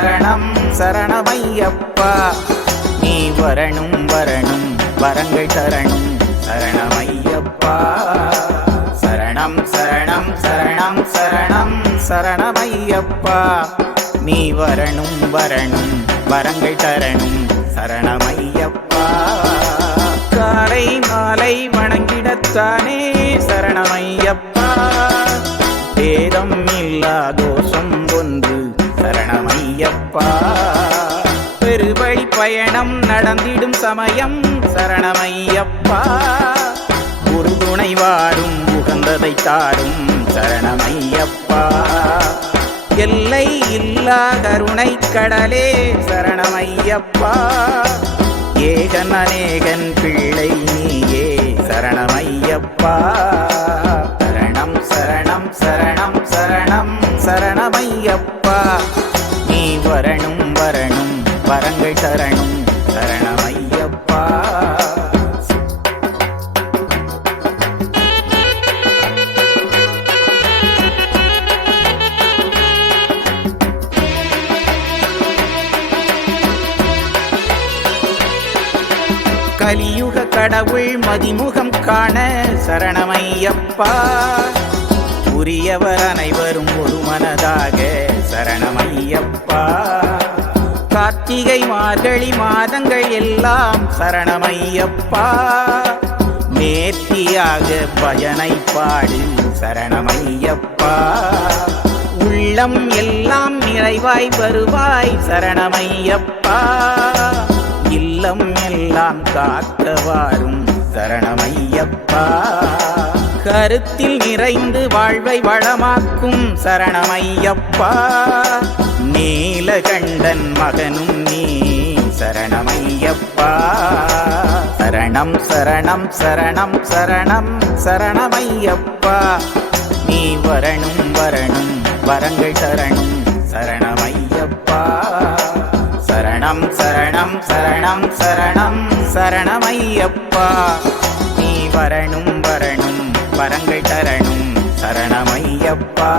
சரணம் சரணமையப்பா. நீ வரணும் வரணும் வரங்கள் தரணும் சரணமையப்பா. சரணம் சரணம் சரணம் சரணம் சரணமையப்பா. நீ வரணும் வரணும் வரங்கள் தரணும் சரணமையப்பா. காலை மாலை வணங்கிடத்தானே சரணமையப்பா. பேதம் இல்லா தோஷம் ஒன்று சரணமையப்பா. பெருவழி பயணம் நடந்திடும் சமயம் சரணமையப்பா. ஒரு துணை வாரும் உகந்ததை தாரும் சரணமையப்பா. எல்லை இல்லா கருணை கடலே சரணமையப்பா. ஏகன் அநேகன் பிள்ளை நீயே சரணமையப்பா. சரணம் சரணம் சரணம் சரணம் சரணமையப்பா. நீ வரணும் வரணும் வரங்கள் தரணும் சரணமையப்பா. கலியுக கடவுள் மதிமுகம் காண சரணமையப்பா. உரியவர் அனைவரும் ஒரு மனதாக சரணமையப்பா. கார்த்திகை மார்கழி மாதங்கள் எல்லாம் சரணமையப்பா. நேர்த்தியாக பஜனை பாடு சரணமையப்பா. உள்ளம் எல்லாம் நிறைவாய் வருவாய் சரணமையப்பா. இல்லம் எல்லாம் காத்தவாறும் சரணமையப்பா. கருத்தில் நிறைந்து வாழ்வை வளமாக்கும் சரணமையப்பா. நீலகண்டன் மகனும் நீ சரணமையப்பா. சரணம் சரணம் சரணம் சரணம் சரணமையப்பா. நீ வரணும் வரணும் வரங்கள் தரணும் சரணமையப்பா. சரணம் சரணம் சரணம் சரணம் சரணமையப்பா. நீ வரணும் வரணும் வரங்கள் தரணும் சரணமையப்பா.